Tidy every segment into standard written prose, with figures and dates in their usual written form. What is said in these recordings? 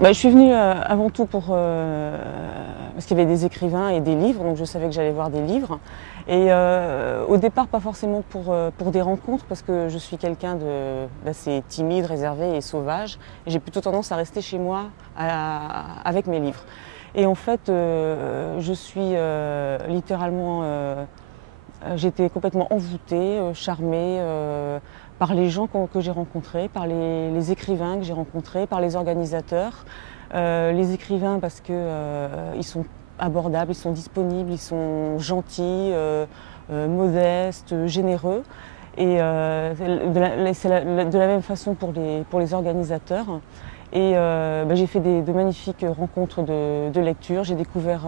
Je suis venue avant tout parce qu'il y avait des écrivains et des livres, donc je savais que j'allais voir des livres. Et au départ, pas forcément pour des rencontres, parce que je suis quelqu'un d'assez timide, réservé et sauvage. Et j'ai plutôt tendance à rester chez moi avec mes livres. Et en fait, je suis littéralement... j'étais complètement envoûtée, charmée par les gens que j'ai rencontrés, par les écrivains que j'ai rencontrés, par les organisateurs. Les écrivains parce que ils sont abordables, ils sont disponibles, ils sont gentils, modestes, généreux. Et c'est de la même façon pour les organisateurs. Et j'ai fait de magnifiques rencontres de lecture. J'ai découvert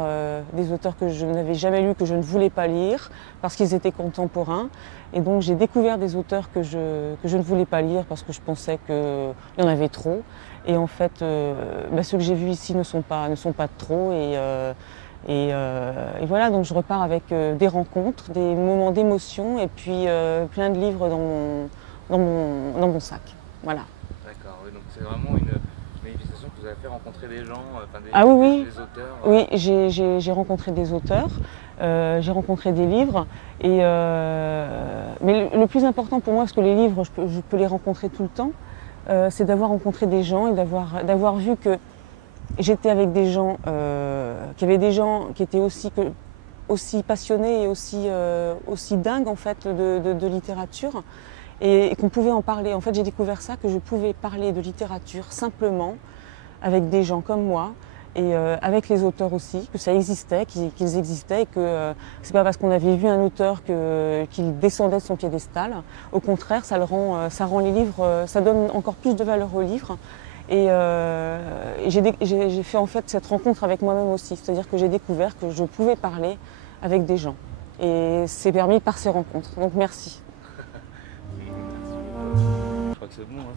des auteurs que je n'avais jamais lus, que je ne voulais pas lire, parce qu'ils étaient contemporains. Et donc j'ai découvert des auteurs que je ne voulais pas lire, parce que je pensais qu'il y en avait trop. Et en fait, ceux que j'ai vus ici ne sont pas de trop. Et voilà, donc je repars avec des rencontres, des moments d'émotion, et puis plein de livres dans mon sac. Voilà. D'accord, oui, donc c'est vraiment une manifestation que vous avez fait rencontrer des gens, Ah oui, des auteurs. oui, j'ai rencontré des auteurs, j'ai rencontré des livres, mais le plus important pour moi, parce que les livres, je peux les rencontrer tout le temps, c'est d'avoir rencontré des gens et d'avoir vu que j'étais avec des gens, qu'il y avait des gens qui étaient aussi passionnés et aussi dingues en fait de littérature, et qu'on pouvait en parler. En fait, j'ai découvert ça, que je pouvais parler de littérature simplement avec des gens comme moi, et avec les auteurs aussi, que ça existait, qu'ils existaient, et que c'est pas parce qu'on avait vu un auteur qu'il descendait de son piédestal. Au contraire, ça rend les livres, ça donne encore plus de valeur aux livres. Et j'ai fait en fait cette rencontre avec moi-même aussi, c'est-à-dire que j'ai découvert que je pouvais parler avec des gens. Et c'est permis par ces rencontres. Donc merci. Je crois que c'est bon. Hein.